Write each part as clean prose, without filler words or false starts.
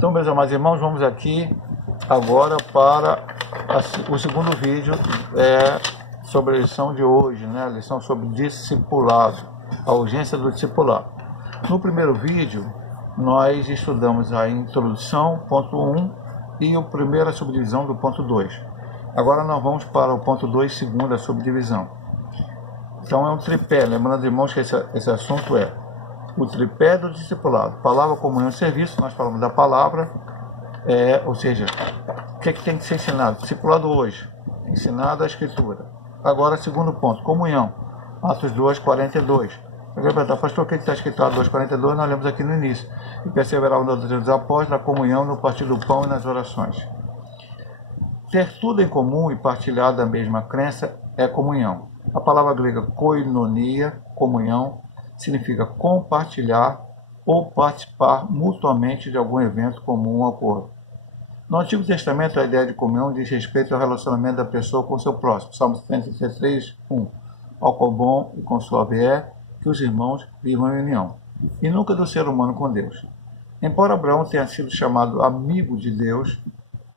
Então, meus amados irmãos, vamos aqui agora para o segundo vídeo sobre a lição de hoje, né? A lição sobre discipulado, a urgência do discipulado. No primeiro vídeo, nós estudamos a introdução, ponto 1, e a primeira subdivisão do ponto 2. Agora nós vamos para o ponto 2, segunda subdivisão. Então é um tripé, lembrando, irmãos, que esse assunto é o tripé do discipulado: palavra, comunhão e serviço. Nós falamos da palavra, ou seja, o que tem que ser ensinado? Discipulado hoje, ensinado a Escritura. Agora, segundo ponto, comunhão, Atos 2, 42. Eu quero perguntar, pastor, o que está escrito lá 2,42? Nós lemos aqui no início. E perseveravam na doutrina dos apóstolos, na comunhão, no partir do pão e nas orações. Ter tudo em comum e partilhar da mesma crença é comunhão. A palavra grega koinonia, comunhão, significa compartilhar ou participar mutuamente de algum evento comum ou acordo. No Antigo Testamento, a ideia de comunhão diz respeito ao relacionamento da pessoa com o seu próximo. Salmo 33, 1. Ao qual bom e consolável é que os irmãos vivam em união, e nunca do ser humano com Deus. Embora Abraão tenha sido chamado amigo de Deus,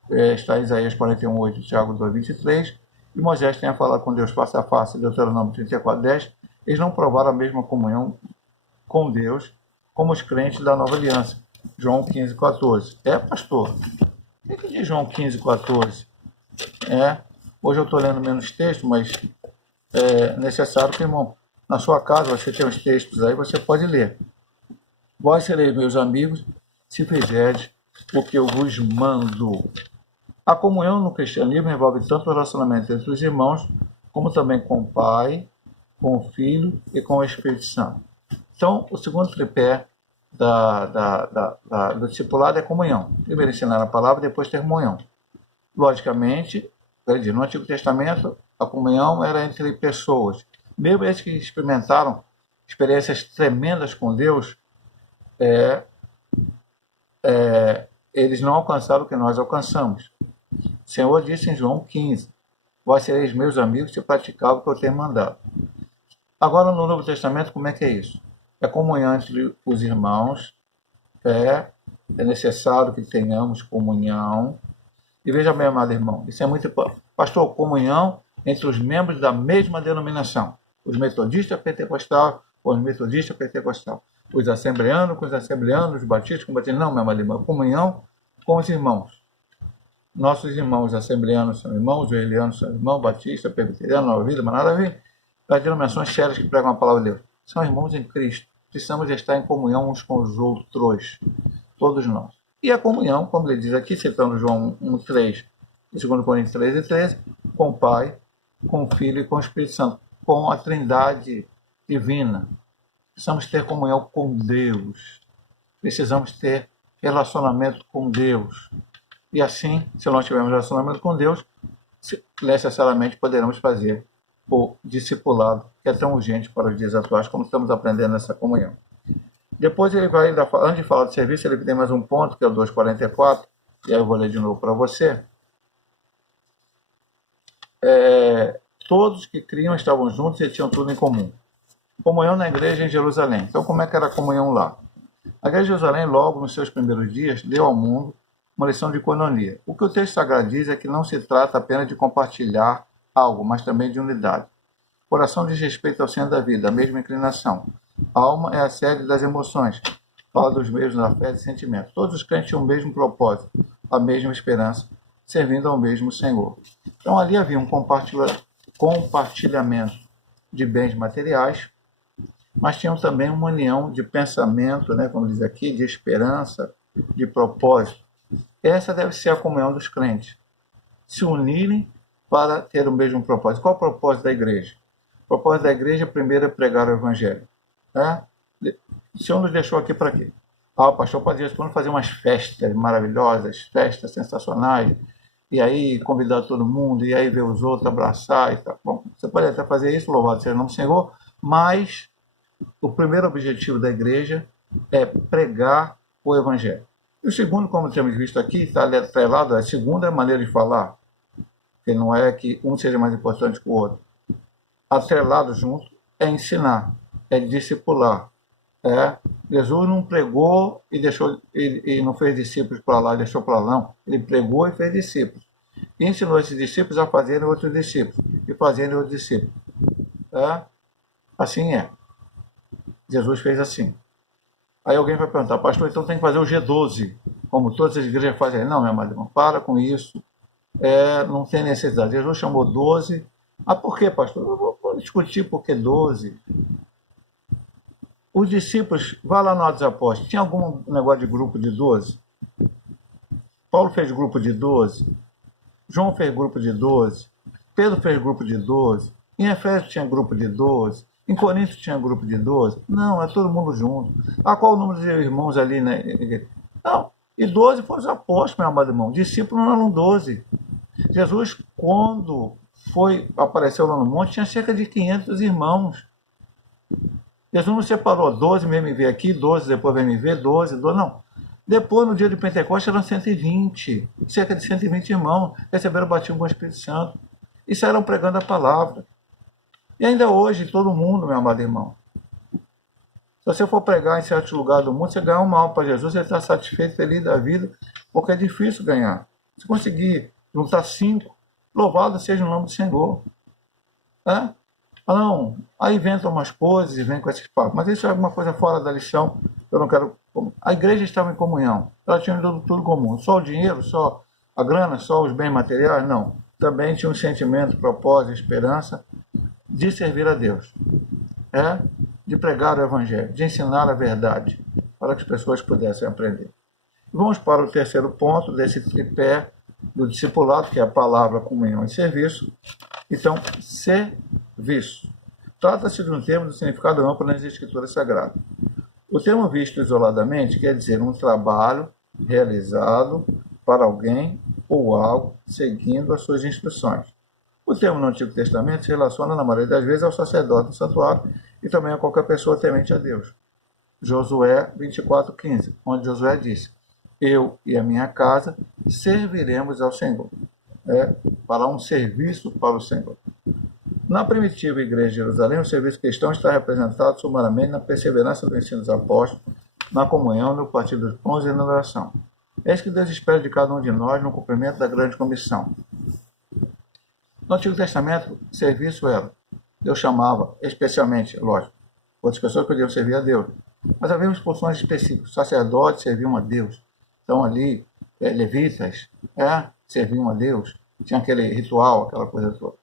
está em Isaías 41:8, Tiago 2:23, e Moisés tenha falado com Deus face a face, Deuteronômio 34:10, eles não provaram a mesma comunhão com Deus como os crentes da nova aliança. João 15:14. Pastor, o que diz João 15:14? Hoje eu estou lendo menos texto, mas é necessário que, irmão, na sua casa você tem os textos aí, você pode ler. Vós sereis meus amigos se fizerdes o que eu vos mando. A comunhão no cristianismo envolve tanto o relacionamento entre os irmãos, como também com o Pai, com o Filho e com o Espírito Santo. Então, o segundo tripé do discipulado é comunhão. Primeiro ensinar a palavra, depois ter comunhão. Logicamente, no Antigo Testamento, a comunhão era entre pessoas. Mesmo esses que experimentaram experiências tremendas com Deus, eles não alcançaram o que nós alcançamos. O Senhor disse em João 15, vós sereis meus amigos se praticar o que eu tenho mandado. Agora, no Novo Testamento, como é que é isso? É comunhão entre os irmãos, é necessário que tenhamos comunhão. E veja bem, amado irmão, isso é muito importante. Pastor, comunhão entre os membros da mesma denominação. Os metodistas pentecostais com os metodistas pentecostais. Os assembleanos com os assembleanos, os batistas com os batistas. Não, meu amado irmão, comunhão com os irmãos. Nossos irmãos assembleanos são irmãos, os israelianos são irmãos, batistas, presbiterianos, nova vida, mas nada a ver. As denominações sérias que pregam a palavra de Deus são irmãos em Cristo. Precisamos estar em comunhão uns com os outros, todos nós. E a comunhão, como ele diz aqui, citando João 1:3 e 2 Coríntios 13:13, com o Pai, com o Filho e com o Espírito Santo, com a Trindade divina. Precisamos ter comunhão com Deus. Precisamos ter relacionamento com Deus. E assim, se nós tivermos relacionamento com Deus, necessariamente poderemos fazer o discipulado, que é tão urgente para os dias atuais, como estamos aprendendo nessa comunhão. Depois ele vai, antes de falar do serviço, ele tem mais um ponto, que é o 2,44, e aí eu vou ler de novo para você. Todos que criam estavam juntos e tinham tudo em comum. Comunhão na igreja em Jerusalém. Então, como é que era a comunhão lá? A igreja de Jerusalém, logo nos seus primeiros dias, deu ao mundo uma lição de coinonia. O que o texto sagrado diz é que não se trata apenas de compartilhar algo, mas também de unidade. O coração diz respeito ao centro da vida, a mesma inclinação. A alma é a sede das emoções, fala dos meios da fé e sentimentos. Todos os crentes tinham o mesmo propósito, a mesma esperança, servindo ao mesmo Senhor. Então ali havia um compartilhamento de bens materiais, mas tinham também uma união de pensamento, como diz aqui, de esperança, de propósito. Essa deve ser a comunhão dos crentes. Se unirem para ter o mesmo propósito. Qual é o propósito da igreja? O propósito da igreja, primeiro, é pregar o evangelho. O Senhor nos deixou aqui para quê? O pastor pode dizer, quando fazer umas festas maravilhosas, festas sensacionais, e aí convidar todo mundo, e aí ver os outros, abraçar e tal. Bom, você pode até fazer isso, louvado seja o nome do Senhor, mas o primeiro objetivo da igreja é pregar o evangelho. E o segundo, como temos visto aqui, está atrelado, a segunda maneira de falar, que não é que um seja mais importante que o outro. Atrelado junto é ensinar, é discipular. Jesus não pregou e deixou e não fez discípulos para lá, deixou para lá, não. Ele pregou e fez discípulos. E ensinou esses discípulos a fazerem outros discípulos e fazerem outros discípulos. Assim é. Jesus fez assim. Aí alguém vai perguntar, pastor, então tem que fazer o G12, como todas as igrejas fazem. Não, meu amado irmão, para com isso. Não tem necessidade. Jesus chamou 12. Ah, por quê, pastor? Eu vou discutir por que 12. Os discípulos, vá lá no Atos dos Apóstolos, tinha algum negócio de grupo de 12? Paulo fez grupo de 12, João fez grupo de 12, Pedro fez grupo de 12, em Efésios tinha grupo de 12, em Corinto tinha grupo de 12. Não, é todo mundo junto. Qual o número de irmãos ali, né? Não, e 12 foram os apóstolos, meu amado irmão. Discípulos não eram 12. Jesus, quando apareceu lá no monte, tinha cerca de 500 irmãos. Jesus não separou 12 vem me ver aqui, 12 depois vem me ver, 12, não. Depois, no dia de Pentecostes, eram 120, cerca de 120 irmãos, receberam o batismo com o Espírito Santo e saíram pregando a palavra. E ainda hoje, todo mundo, meu amado irmão, se você for pregar em certos lugares do mundo, você ganhar uma alma para Jesus, você está satisfeito, feliz da vida, porque é difícil ganhar. Se conseguir juntar 5, louvado seja o nome do Senhor. Não, aí inventam umas coisas e vem com esses papos. Mas isso é alguma coisa fora da lição. Eu não quero. A igreja estava em comunhão. Ela tinha tudo comum. Só o dinheiro, só a grana, só os bens materiais? Não. Também tinha um sentimento, propósito, esperança de servir a Deus. De pregar o Evangelho, de ensinar a verdade, para que as pessoas pudessem aprender. Vamos para o terceiro ponto desse tripé do discipulado, que é a palavra, comunhão e serviço. Então, serviço. Trata-se de um termo de significado amplo nas Escrituras Sagradas. O termo visto isoladamente quer dizer um trabalho realizado para alguém ou algo seguindo as suas instruções. O termo no Antigo Testamento se relaciona, na maioria das vezes, ao sacerdote do santuário e também a qualquer pessoa temente a Deus. Josué 24:15, onde Josué disse: eu e a minha casa serviremos ao Senhor. Para um serviço para o Senhor. Na primitiva igreja de Jerusalém, o serviço cristão está representado sumariamente na perseverança do ensino dos apóstolos, na comunhão, no partir dos pães e na oração. É isso que Deus espera de cada um de nós no cumprimento da grande comissão. No Antigo Testamento, serviço era. Deus chamava, especialmente, lógico, outras pessoas podiam servir a Deus, mas havia funções específicas. Sacerdotes serviam a Deus. Então ali, levitas, serviam a Deus. Tinha aquele ritual, aquela coisa toda.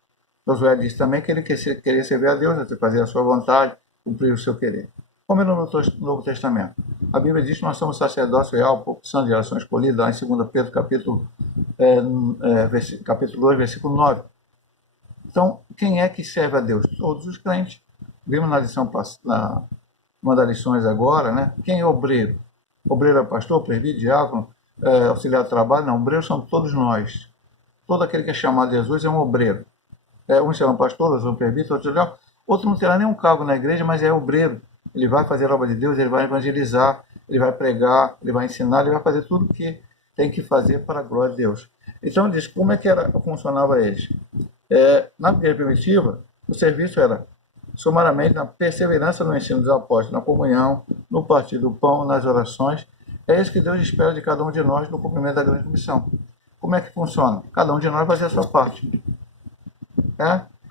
Josué disse também que ele queria servir a Deus, fazer a sua vontade, cumprir o seu querer. Como no Novo Testamento. A Bíblia diz que nós somos sacerdócio real, porção de geração escolhida, lá em 2 Pedro, capítulo 2, versículo 9. Então, quem é que serve a Deus? Todos os crentes. Vimos na lição, uma das lições agora, né? Quem é obreiro? Obreiro é pastor, presbítero, diácono, auxiliar de trabalho? Não, obreiros são todos nós. Todo aquele que é chamado de Jesus é um obreiro. Um será um pastor, outro é um presbítero, outro não terá nenhum cargo na igreja, mas é obreiro. Ele vai fazer a obra de Deus, ele vai evangelizar, ele vai pregar, ele vai ensinar, ele vai fazer tudo o que tem que fazer para a glória de Deus. Então, diz como é que funcionava eles. Na igreja primitiva, o serviço era sumariamente na perseverança no ensino dos apóstolos, na comunhão, no partir do pão, nas orações. É isso que Deus espera de cada um de nós no cumprimento da grande comissão. Como é que funciona? Cada um de nós vai fazer a sua parte.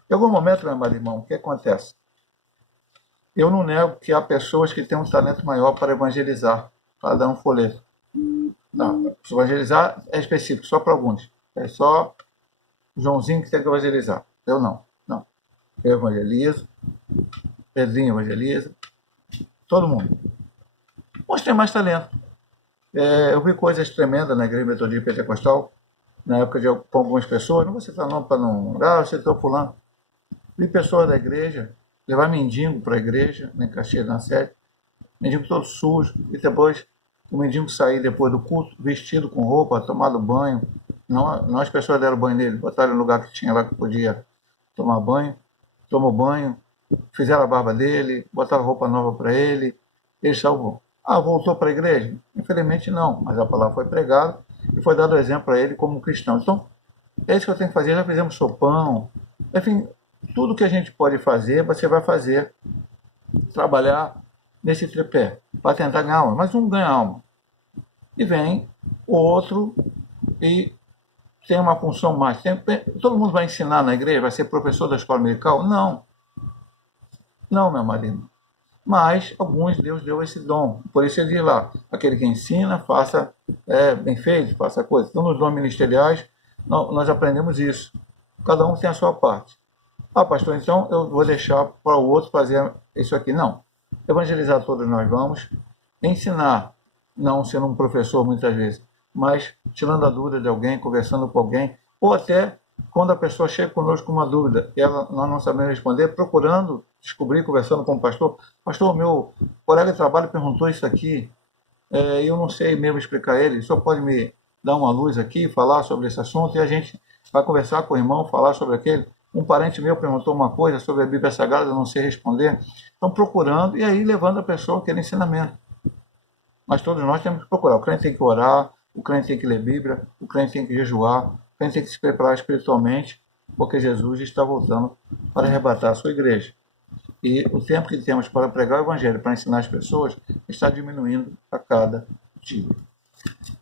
Em algum momento, meu amado irmão, o que acontece? Eu não nego que há pessoas que têm um talento maior para evangelizar, para dar um folheto. Não, evangelizar é específico, só para alguns. É só Joãozinho que tem que evangelizar. Eu não. Eu evangelizo, Pedrinho evangeliza, todo mundo. Uns têm mais talento. Eu vi coisas tremendas na igreja metodista pentecostal, na época com algumas pessoas, não vou citar nome para não... você está fulano. Vi pessoas da igreja levar mendigo para a igreja, em Caxias, na sede, mendigo todo sujo, e depois o mendigo sair depois do culto, vestido com roupa, tomado banho. Não as pessoas deram banho nele, botaram no lugar que tinha lá que podia tomar banho, tomou banho, fizeram a barba dele, botaram roupa nova para ele salvou. Voltou para a igreja? Infelizmente não, mas a palavra foi pregada e foi dado exemplo para ele como cristão. Então, é isso que eu tenho que fazer. Já fizemos sopão, enfim, tudo que a gente pode fazer, você vai fazer. Trabalhar nesse tripé, para tentar ganhar alma, mas um ganha alma. E vem o outro e tem uma função mais. Todo mundo vai ensinar na igreja, vai ser professor da escola dominical? Não, não, meu marido. Mas alguns Deus deu esse dom. Por isso ele diz lá, aquele que ensina, faça bem feito, faça coisa. Então nos dons ministeriais nós aprendemos isso. Cada um tem a sua parte. Ah, pastor, então eu vou deixar para o outro fazer isso aqui. Não. Evangelizar todos nós vamos. Ensinar, não sendo um professor muitas vezes, mas tirando a dúvida de alguém, conversando com alguém, ou até quando a pessoa chega conosco com uma dúvida e nós não sabemos responder, procurando descobrir, conversando com o pastor. Pastor, meu colega de trabalho perguntou isso aqui, e eu não sei mesmo explicar ele. O senhor pode me dar uma luz aqui, falar sobre esse assunto? E a gente vai conversar com o irmão, falar sobre aquele. Um parente meu perguntou uma coisa sobre a Bíblia Sagrada, eu não sei responder. Então, procurando e aí levando a pessoa aquele ensinamento. Mas todos nós temos que procurar. O crente tem que orar, o crente tem que ler Bíblia, o crente tem que jejuar, o crente tem que se preparar espiritualmente, porque Jesus está voltando para arrebatar a sua igreja. E o tempo que temos para pregar o Evangelho, para ensinar as pessoas, está diminuindo a cada dia.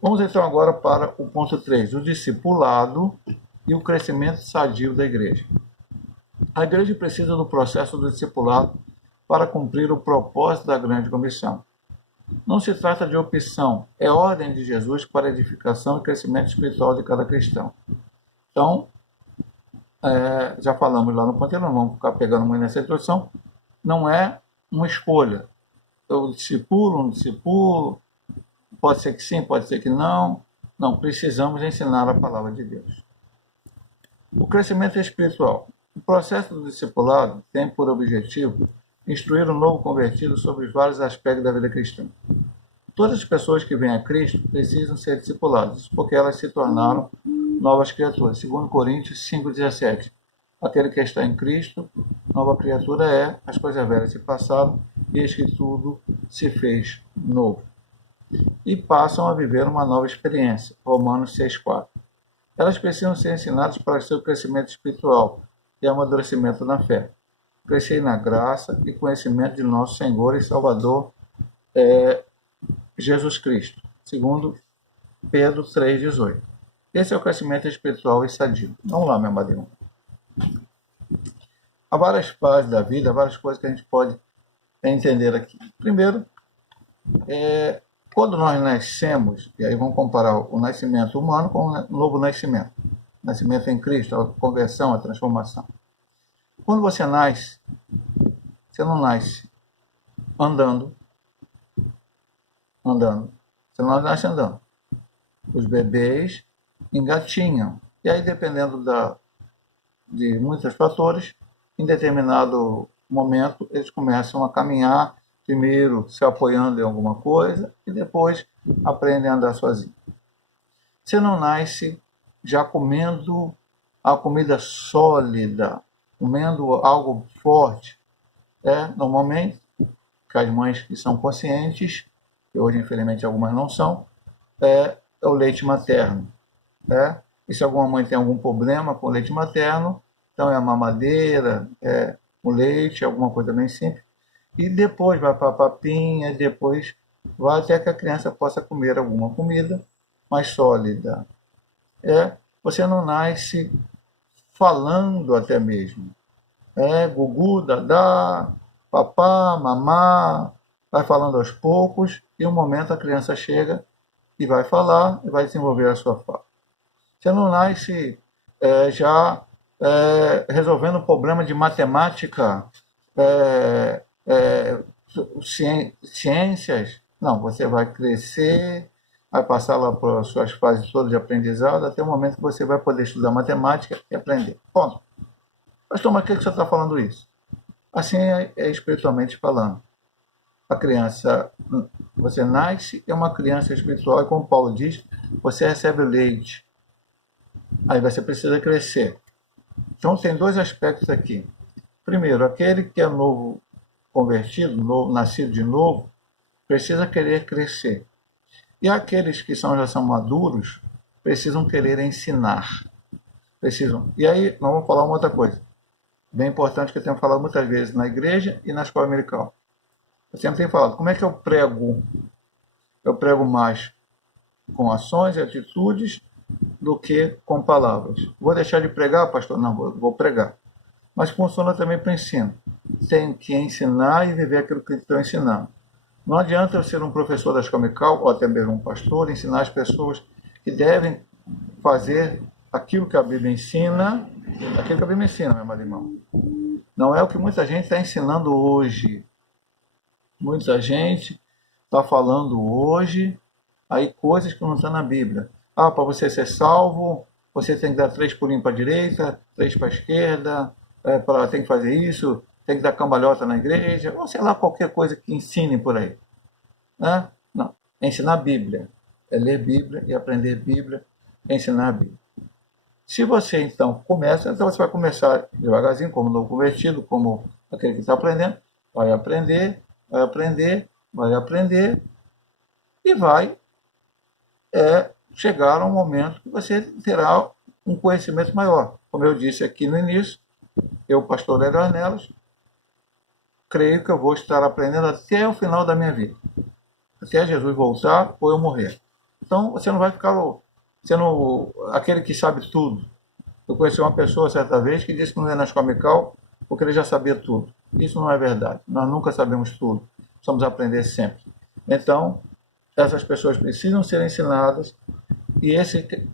Vamos então agora para o ponto 3, o discipulado e o crescimento sadio da igreja. A igreja precisa do processo do discipulado para cumprir o propósito da grande comissão. Não se trata de opção, é ordem de Jesus para a edificação e crescimento espiritual de cada cristão. Então, já falamos lá no ponteiro, não vamos ficar pegando muito nessa introdução, não é uma escolha. Eu discipulo, não discipulo, pode ser que sim, pode ser que não. Não, precisamos ensinar a palavra de Deus. O crescimento espiritual. O processo do discipulado tem por objetivo instruir o novo convertido sobre os vários aspectos da vida cristã. Todas as pessoas que vêm a Cristo precisam ser discipuladas, porque elas se tornaram novas criaturas. 2 Coríntios 5,17. Aquele que está em Cristo, nova criatura é, as coisas velhas se passaram, e eis que tudo se fez novo. E passam a viver uma nova experiência. Romanos 6,4. Elas precisam ser ensinadas para o seu crescimento espiritual e amadurecimento na fé. Crescer na graça e conhecimento de nosso Senhor e Salvador Jesus Cristo. Segundo Pedro 3,18. Esse é o crescimento espiritual e sadio. Vamos lá, meu amado. Há várias fases da vida, várias coisas que a gente pode entender aqui. Primeiro, quando nós nascemos, e aí vamos comparar o nascimento humano com o novo nascimento. Nascimento em Cristo, a conversão, a transformação. Quando você nasce, você não nasce andando. Você não nasce andando. Os bebês engatinham. E aí, dependendo de muitos fatores, em determinado momento, eles começam a caminhar, primeiro se apoiando em alguma coisa, e depois aprendem a andar sozinho. Você não nasce já comendo a comida sólida, comendo algo forte. Normalmente, que as mães que são conscientes, que hoje infelizmente algumas não são, é o leite materno. E se alguma mãe tem algum problema com o leite materno, então é a mamadeira, o leite, alguma coisa bem simples. E depois vai para a papinha, depois vai até que a criança possa comer alguma comida mais sólida. Você não nasce falando até mesmo. Gugu, dadá, papá, mamá, vai falando aos poucos, e um momento a criança chega e vai falar e vai desenvolver a sua fala. Você não nasce já resolvendo um problema de matemática, ciências. Não, você vai crescer, vai passar lá por suas fases todas de aprendizado, até o momento que você vai poder estudar matemática e aprender. Ponto. Pastor, mas por que você está falando isso? Assim é espiritualmente falando. A criança, você nasce, é uma criança espiritual, e como Paulo diz, você recebe o leite. Aí você precisa crescer. Então tem dois aspectos aqui. Primeiro, aquele que é novo convertido, nascido de novo, precisa querer crescer. E aqueles que já são maduros, precisam querer ensinar. E aí, nós vamos falar uma outra coisa, bem importante, que eu tenho falado muitas vezes na igreja e na escola dominical. Eu sempre tenho falado, como é que eu prego? Eu prego mais com ações e atitudes do que com palavras. Vou deixar de pregar, pastor? Não, vou pregar. Mas funciona também para o ensino. Tenho que ensinar e viver aquilo que estou ensinando. Não adianta eu ser um professor da escola dominical, ou até mesmo um pastor, ensinar as pessoas que devem fazer aquilo que a Bíblia ensina, aquilo que a Bíblia ensina, meu amado irmão. Não é o que muita gente está ensinando hoje. Muita gente está falando hoje aí coisas que não estão na Bíblia. Ah, para você ser salvo, você tem que dar 3 pulinhos para a direita, 3 para a esquerda, tem que fazer isso, tem que dar cambalhota na igreja, ou sei lá, qualquer coisa que ensine por aí. Né? Não, é ensinar a Bíblia. É ler Bíblia e aprender Bíblia, é ensinar a Bíblia. Se você então começa, então você vai começar devagarzinho, como novo convertido, como aquele que está aprendendo, vai aprender, vai aprender, vai aprender, e vai chegar a um momento que você terá um conhecimento maior. Como eu disse aqui no início, eu, pastor Lélio Ornelas, creio que eu vou estar aprendendo até o final da minha vida. Até Jesus voltar ou eu morrer. Então, você não vai ficar sendo aquele que sabe tudo. Eu conheci uma pessoa certa vez que disse que não ia na escola dominical porque ele já sabia tudo. Isso não é verdade. Nós nunca sabemos tudo. Precisamos aprender sempre. Então, essas pessoas precisam ser ensinadas e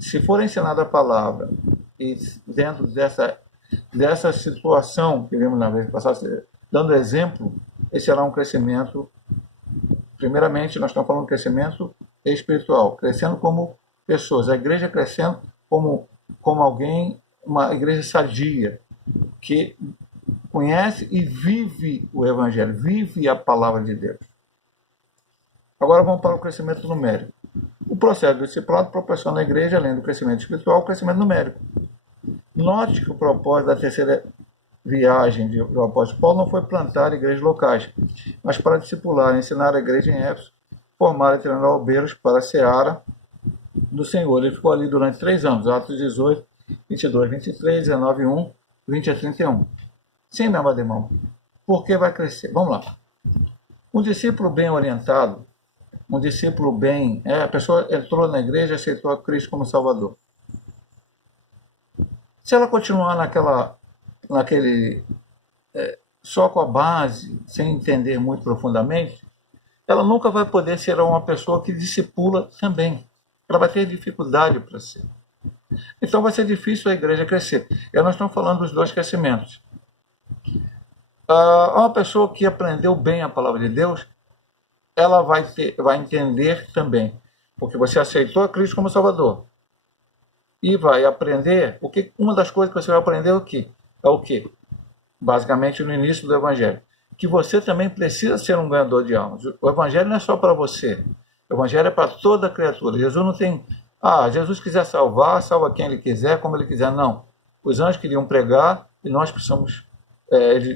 se for ensinada a palavra e dentro dessa situação que vimos na vez passada, dando exemplo, esse será um crescimento. Primeiramente, nós estamos falando de crescimento espiritual, crescendo como pessoas, a igreja crescendo como alguém, uma igreja sadia, que conhece e vive o Evangelho, vive a palavra de Deus. Agora vamos para o crescimento numérico. O processo do discipulado proporciona à igreja, além do crescimento espiritual, o crescimento numérico. Note que o propósito da terceira viagem do apóstolo Paulo não foi plantar igrejas locais, mas para discipular, ensinar a igreja em Éfeso, formar e treinar obreiros para a seara do Senhor. Ele ficou ali durante 3 anos, Atos 18, 22, 23, 19, 1, 20 a 31. Sim, meu amado irmão, porque vai crescer. Vamos lá. Um discípulo bem orientado, um discípulo bem... a pessoa entrou na igreja e aceitou a Cristo como Salvador. Se ela continuar só com a base, sem entender muito profundamente, ela nunca vai poder ser uma pessoa que discipula também. Ela vai ter dificuldade para ser. Então vai ser difícil a igreja crescer. E nós estamos falando dos 2 crescimentos. Uma pessoa que aprendeu bem a palavra de Deus, ela vai entender também, porque você aceitou a Cristo como Salvador. E vai aprender, uma das coisas que você vai aprender é o quê? Basicamente no início do Evangelho. Que você também precisa ser um ganhador de almas. O Evangelho não é só para você. O Evangelho é para toda criatura. Jesus não tem... Jesus quiser salvar, salva quem ele quiser, como ele quiser. Não. Os anjos queriam pregar e nós precisamos...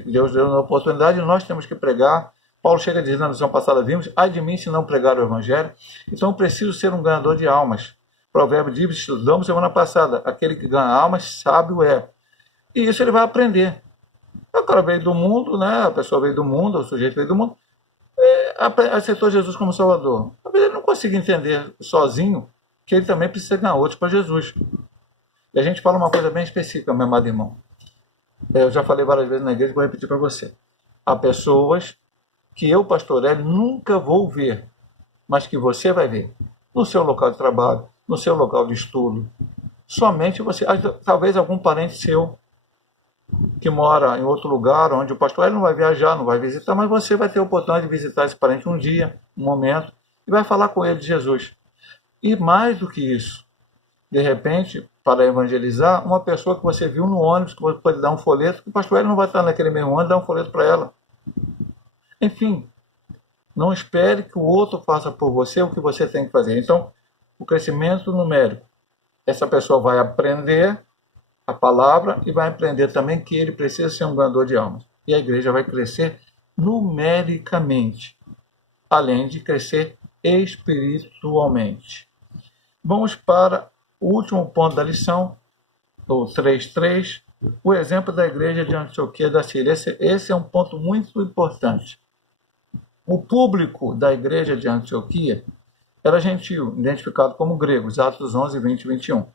Deus deu uma oportunidade e nós temos que pregar. Paulo chega dizendo na lição passada, vimos, ai de mim se não pregar o Evangelho. Então eu preciso ser um ganhador de almas. Provérbio de estudamos semana passada. Aquele que ganha almas, sábio é. E isso ele vai aprender. O cara veio do mundo, né? A pessoa veio do mundo, o sujeito veio do mundo, aceitou Jesus como Salvador. Talvez ele não consiga entender sozinho que ele também precisa ganhar outros para Jesus. E a gente fala uma coisa bem específica, meu amado irmão. Eu já falei várias vezes na igreja, vou repetir para você. Há pessoas que eu, pastor Hélio, nunca vou ver, mas que você vai ver. No seu local de trabalho, no seu local de estudo. Somente você, talvez algum parente seu, que mora em outro lugar, onde o pastor ele não vai viajar, não vai visitar, mas você vai ter a oportunidade de visitar esse parente um dia, um momento, e vai falar com ele de Jesus. E mais do que isso, de repente, para evangelizar, uma pessoa que você viu no ônibus, que você pode dar um folheto, que o pastor ele não vai estar naquele mesmo ônibus, dar um folheto para ela. Enfim, não espere que o outro faça por você o que você tem que fazer. Então, o crescimento numérico, essa pessoa vai aprender a palavra e vai aprender também que ele precisa ser um ganhador de almas. E a igreja vai crescer numericamente, além de crescer espiritualmente. Vamos para o último ponto da lição, o 3.3, o exemplo da igreja de Antioquia da Síria. Esse é um ponto muito importante. O público da igreja de Antioquia era gentil, identificado como gregos, Atos 11, 20 e 21.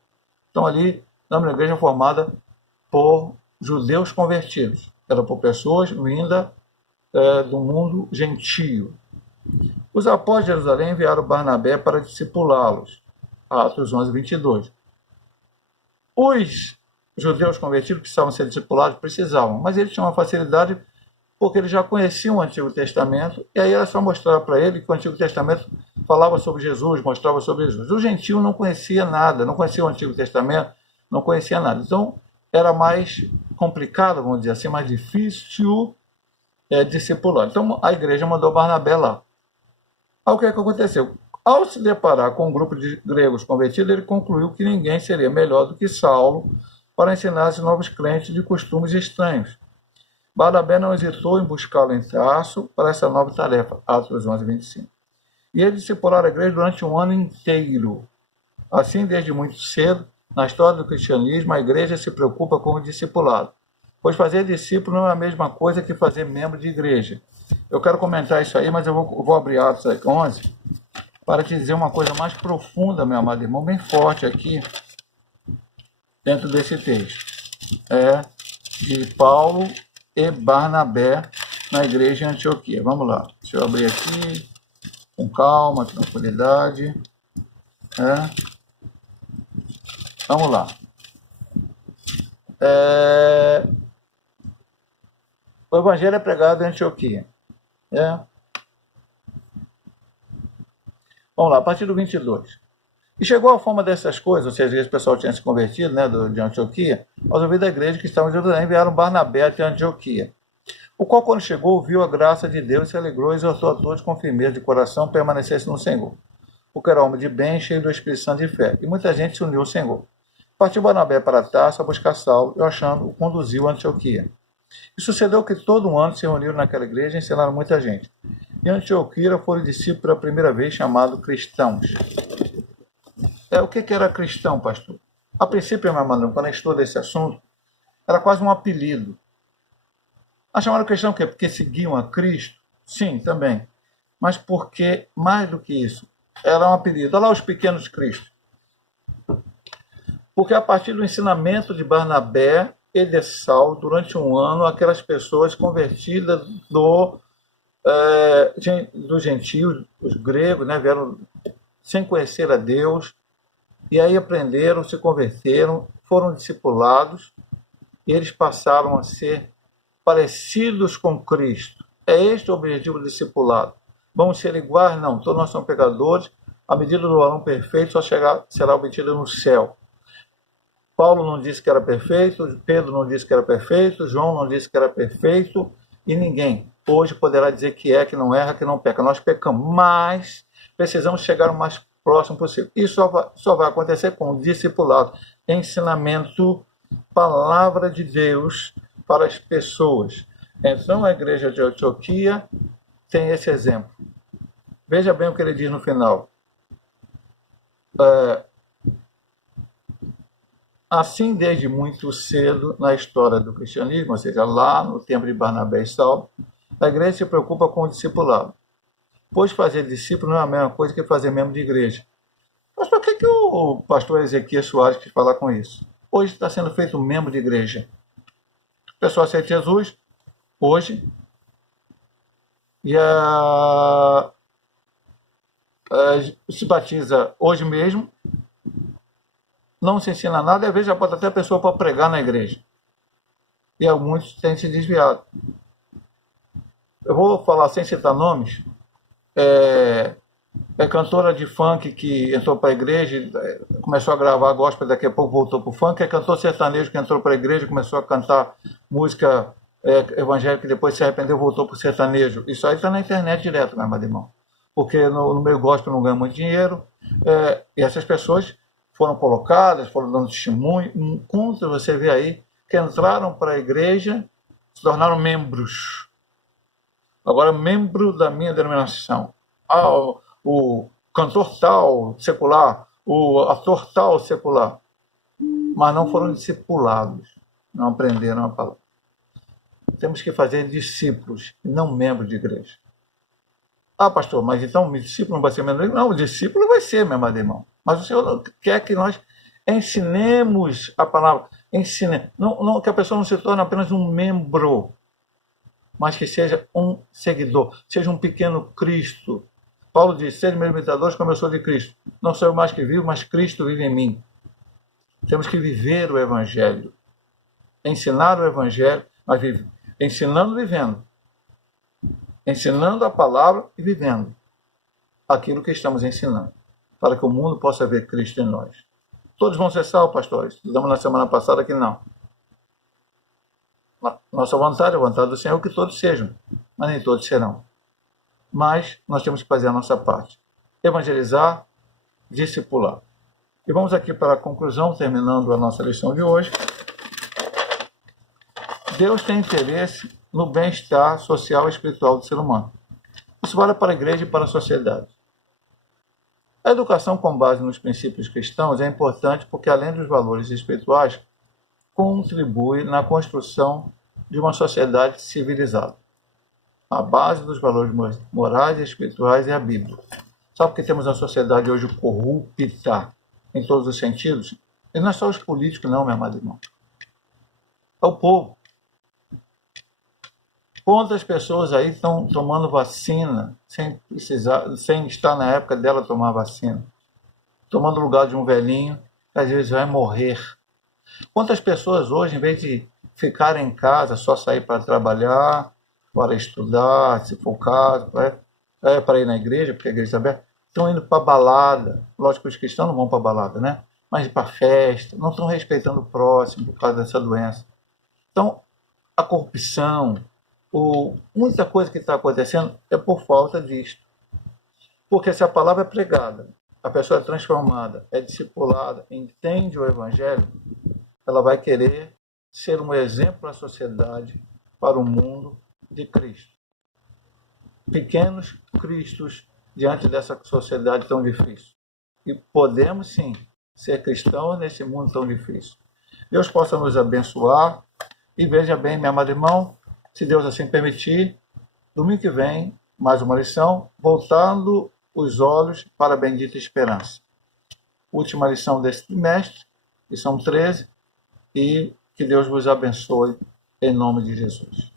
Então ali, uma igreja formada por judeus convertidos. Era por pessoas vindas do mundo gentio. Os apóstolos de Jerusalém enviaram Barnabé para discipulá-los. Atos 11, 22. Os judeus convertidos que precisavam ser discipulados precisavam, mas eles tinham uma facilidade porque eles já conheciam o Antigo Testamento, e aí era só mostrar para ele que o Antigo Testamento falava sobre Jesus, mostrava sobre Jesus. O gentio não conhecia nada, não conhecia o Antigo Testamento, não conhecia nada. Então, era mais complicado, vamos dizer assim, mais difícil discipular. Então, a igreja mandou Barnabé lá. Aí, o que aconteceu? Ao se deparar com um grupo de gregos convertidos, ele concluiu que ninguém seria melhor do que Saulo para ensinar os novos crentes de costumes estranhos. Barnabé não hesitou em buscá-lo em Tarso para essa nova tarefa, Atos 11, 25. E ele discipular a igreja durante um ano inteiro. Assim, desde muito cedo, na história do cristianismo, a igreja se preocupa com o discipulado, pois fazer discípulo não é a mesma coisa que fazer membro de igreja. Eu quero comentar isso aí, mas eu vou abrir Atos 11 para te dizer uma coisa mais profunda, meu amado irmão, bem forte aqui, dentro desse texto. É de Paulo e Barnabé na igreja em Antioquia. Vamos lá, deixa eu abrir aqui, com calma, tranquilidade. Vamos lá. O evangelho é pregado em Antioquia. Vamos lá, a partir do 22. E chegou a fama dessas coisas, ou seja, esse pessoal tinha se convertido, de Antioquia, aos ouvidos da igreja que estavam em Jerusalém, enviaram Barnabé até Antioquia. O qual, quando chegou, viu a graça de Deus, se alegrou e exortou a todos com firmeza de coração permanecesse no Senhor. Porque era homem de bem, cheio do Espírito Santo e fé. E muita gente se uniu ao Senhor. Partiu Barnabé para Tarso a buscar Saulo, e achando, o conduziu a Antioquia. E sucedeu que todo um ano se reuniram naquela igreja e ensinaram muita gente. E Antioquia foram discípulos pela primeira vez chamados cristãos. O que era cristão, pastor? A princípio, meu irmão, quando a gente estuda esse assunto, era quase um apelido. A chamaram cristão o quê? Porque seguiam a Cristo? Sim, também. Mas porque, mais do que isso, era um apelido. Olha lá os pequenos cristos. Porque a partir do ensinamento de Barnabé e de Saulo, durante um ano, aquelas pessoas convertidas dos gentios, os gregos, vieram sem conhecer a Deus, e aí aprenderam, se converteram, foram discipulados, e eles passaram a ser parecidos com Cristo. É este o objetivo do discipulado. Vamos ser iguais? Não, todos nós somos pecadores. A medida do varão perfeito só será obtida no céu. Paulo não disse que era perfeito, Pedro não disse que era perfeito, João não disse que era perfeito, e ninguém hoje poderá dizer que não erra, que não peca. Nós pecamos, mas precisamos chegar o mais próximo possível. Isso só vai acontecer com o discipulado, ensinamento, palavra de Deus para as pessoas. Então a igreja de Antioquia tem esse exemplo. Veja bem o que ele diz no final. Assim, desde muito cedo na história do cristianismo, ou seja, lá no tempo de Barnabé e Saulo, a igreja se preocupa com o discipulado. Pois fazer discípulo não é a mesma coisa que fazer membro de igreja. Mas por que o pastor Ezequias Soares quis falar com isso? Hoje está sendo feito membro de igreja. A pessoa aceita Jesus hoje e se batiza hoje mesmo, não se ensina nada, e às vezes já bota até a pessoa para pregar na igreja. E muitos têm se desviado. Eu vou falar sem citar nomes. Cantora de funk que entrou para a igreja, começou a gravar gospel, daqui a pouco voltou para o funk. É cantor sertanejo que entrou para a igreja, começou a cantar música evangélica, depois se arrependeu, voltou para o sertanejo. Isso aí está na internet direto, meu irmão. Porque no meio gospel não ganha muito dinheiro. E essas pessoas foram colocadas, foram dando testemunho. Enquanto você vê aí que entraram para a igreja, se tornaram membros. Agora, membro da minha denominação. O cantor tal secular, o ator tal secular. Mas não foram discipulados, não aprenderam a palavra. Temos que fazer discípulos, não membros de igreja. Ah, pastor, mas então o discípulo não vai ser meu amigo? Não, o discípulo vai ser, meu amado irmão. Mas o Senhor quer que nós ensinemos a palavra. Ensine. Não, que a pessoa não se torne apenas um membro, mas que seja um seguidor, seja um pequeno Cristo. Paulo diz, sede meus imitadores como eu sou de Cristo. Não sou eu mais que vivo, mas Cristo vive em mim. Temos que viver o Evangelho. Ensinar o Evangelho, mas ensinando e vivendo. Ensinando a palavra e vivendo aquilo que estamos ensinando, para que o mundo possa ver Cristo em nós. Todos vão ser salvos, pastores. Estudamos na semana passada que não. Nossa vontade, a vontade do Senhor, é que todos sejam, mas nem todos serão. Mas nós temos que fazer a nossa parte. Evangelizar, discipular. E vamos aqui para a conclusão, terminando a nossa lição de hoje. Deus tem interesse no bem-estar social e espiritual do ser humano. Isso vale para a igreja e para a sociedade. A educação com base nos princípios cristãos é importante porque, além dos valores espirituais, contribui na construção de uma sociedade civilizada. A base dos valores morais e espirituais é a Bíblia. Sabe por que temos uma sociedade hoje corrupta em todos os sentidos? E não é só os políticos, não, meu amado irmão. É o povo. Quantas pessoas aí estão tomando vacina sem estar na época dela tomar vacina? Tomando o lugar de um velhinho que às vezes vai morrer. Quantas pessoas hoje, em vez de ficar em casa, só sair para trabalhar, para estudar, se for o caso, para ir na igreja, porque a igreja está aberta, estão indo para balada. Lógico que os cristãos não vão para balada, né? Mas para festa, não estão respeitando o próximo por causa dessa doença. Então, a corrupção, muita coisa que está acontecendo é por falta disto. Porque se a palavra é pregada, a pessoa é transformada, é discipulada, entende o Evangelho, ela vai querer ser um exemplo à sociedade, para o mundo de Cristo. Pequenos cristos diante dessa sociedade tão difícil. E podemos sim ser cristãos nesse mundo tão difícil. Deus possa nos abençoar. E veja bem, meu amado irmão, se Deus assim permitir, domingo que vem, mais uma lição, voltando os olhos para a bendita esperança. Última lição desse trimestre, lição 13, e que Deus vos abençoe em nome de Jesus.